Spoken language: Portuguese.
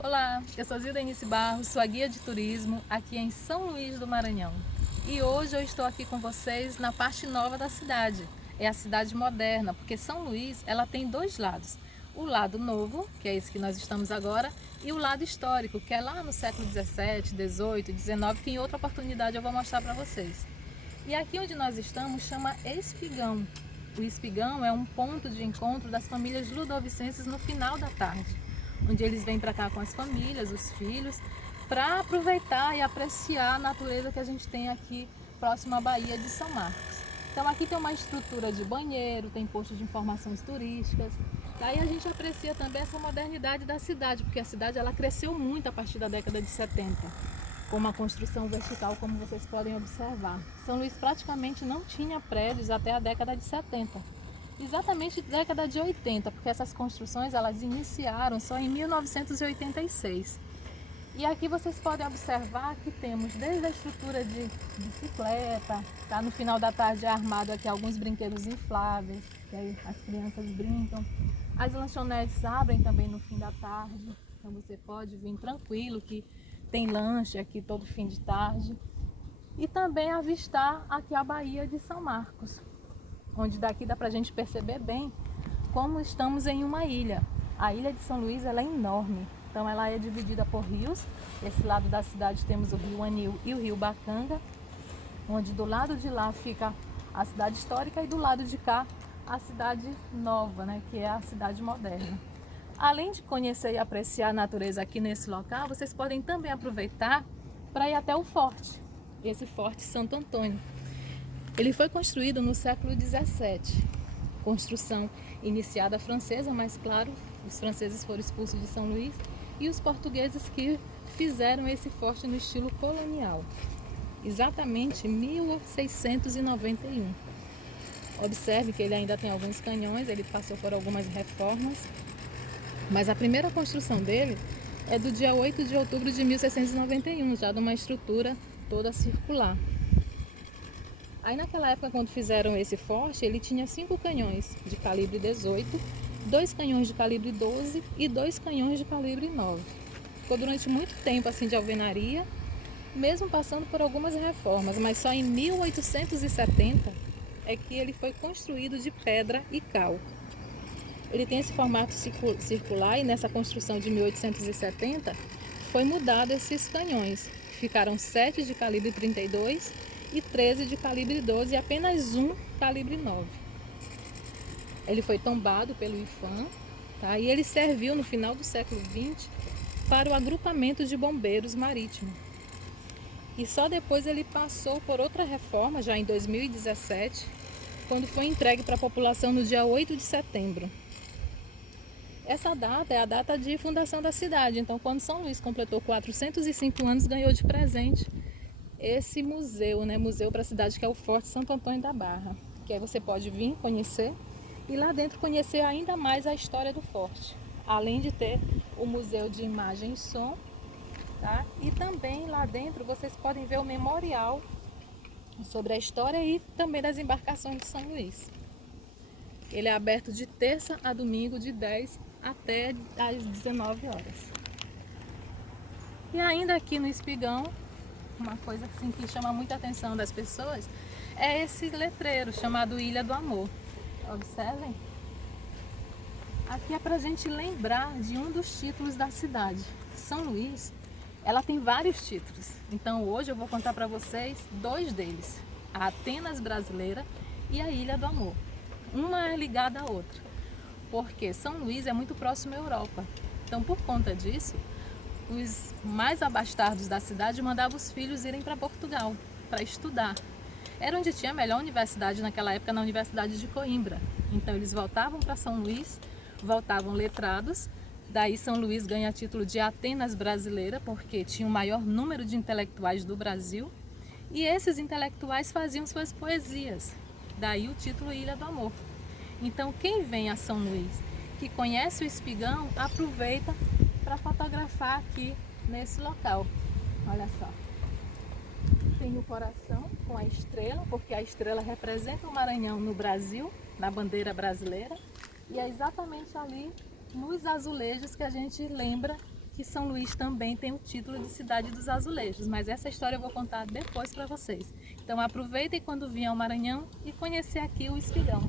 Olá, eu sou Zilda Enice Barros, sua guia de turismo aqui em São Luís do Maranhão. E hoje eu estou aqui com vocês na parte nova da cidade. É a cidade moderna, porque São Luís ela tem dois lados. O lado novo, que é esse que nós estamos agora, e o lado histórico, que é lá no século 17, 18, 19, que em outra oportunidade eu vou mostrar para vocês. E aqui onde nós estamos chama Espigão. O Espigão é um ponto de encontro das famílias ludovicenses no final da tarde, onde eles vêm para cá com as famílias, os filhos, para aproveitar e apreciar a natureza que a gente tem aqui próximo à Baía de São Marcos. Então aqui tem uma estrutura de banheiro, tem posto de informações turísticas. Daí a gente aprecia também essa modernidade da cidade, porque a cidade ela cresceu muito a partir da década de 70, com uma construção vertical, como vocês podem observar. São Luís praticamente não tinha prédios até a década de 70. Exatamente década de 80, porque essas construções elas iniciaram só em 1986. E aqui vocês podem observar que temos desde a estrutura de bicicleta, tá? No final da tarde é armado aqui alguns brinquedos infláveis, que aí as crianças brincam. As lanchonetes abrem também no fim da tarde, então você pode vir tranquilo que tem lanche aqui todo fim de tarde. E também avistar aqui a Baía de São Marcos, onde daqui dá pra gente perceber bem como estamos em uma ilha. A ilha de São Luís ela é enorme, então ela é dividida por rios. Esse lado da cidade temos o rio Anil e o rio Bacanga, onde do lado de lá fica a cidade histórica e do lado de cá a cidade nova, né, que é a cidade moderna. Além de conhecer e apreciar a natureza aqui nesse local, vocês podem também aproveitar para ir até o forte, esse Forte Santo Antônio. Ele foi construído no século 17, construção iniciada francesa, mas claro, os franceses foram expulsos de São Luís e os portugueses que fizeram esse forte no estilo colonial, exatamente em 1691. Observe que ele ainda tem alguns canhões, ele passou por algumas reformas, mas a primeira construção dele é do dia 8 de outubro de 1691, já de uma estrutura toda circular. Aí naquela época, quando fizeram esse forte, ele tinha 5 canhões de calibre 18, 2 canhões de calibre 12 e 2 canhões de calibre 9. Ficou durante muito tempo assim de alvenaria, mesmo passando por algumas reformas, mas só em 1870 é que ele foi construído de pedra e cal. Ele tem esse formato circular e nessa construção de 1870 foi mudado esses canhões. Ficaram 7 de calibre 32 e 13 de calibre 12 e apenas um calibre 9. Ele foi tombado pelo IPHAN, tá? E ele serviu no final do século XX para o agrupamento de bombeiros marítimo. E só depois ele passou por outra reforma, já em 2017, quando foi entregue para a população no dia 8 de setembro. Essa data é a data de fundação da cidade, então quando São Luís completou 405 anos, ganhou de presente esse museu, né? Museu para a cidade, que é o Forte Santo Antônio da Barra, que aí você pode vir conhecer e lá dentro conhecer ainda mais a história do forte, além de ter o Museu de Imagem e Som, tá? E também lá dentro vocês podem ver o memorial sobre a história e também das embarcações de São Luís. Ele é aberto de terça a domingo, de 10 até às 19 horas. E ainda aqui no Espigão, uma coisa assim que chama muita atenção das pessoas é esse letreiro chamado Ilha do Amor. Observem. Aqui é para a gente lembrar de um dos títulos da cidade. São Luís, ela tem vários títulos. Então hoje eu vou contar para vocês 2 deles: a Atenas Brasileira e a Ilha do Amor. Uma é ligada à outra, porque São Luís é muito próximo à Europa. Então, por conta disso, os mais abastados da cidade mandavam os filhos irem para Portugal para estudar. Era onde tinha a melhor universidade naquela época, na Universidade de Coimbra. Então, eles voltavam para São Luís, voltavam letrados. Daí, São Luís ganha título de Atenas Brasileira, porque tinha o maior número de intelectuais do Brasil. E esses intelectuais faziam suas poesias. Daí o título Ilha do Amor. Então quem vem a São Luís, que conhece o Espigão, aproveita para fotografar aqui nesse local. Olha só. Tem o coração com a estrela, porque a estrela representa o Maranhão no Brasil, na bandeira brasileira. E é exatamente ali nos azulejos que a gente lembra que São Luís também tem o título de Cidade dos Azulejos, mas essa história eu vou contar depois para vocês. Então aproveitem quando vier ao Maranhão e conhecer aqui o Espigão.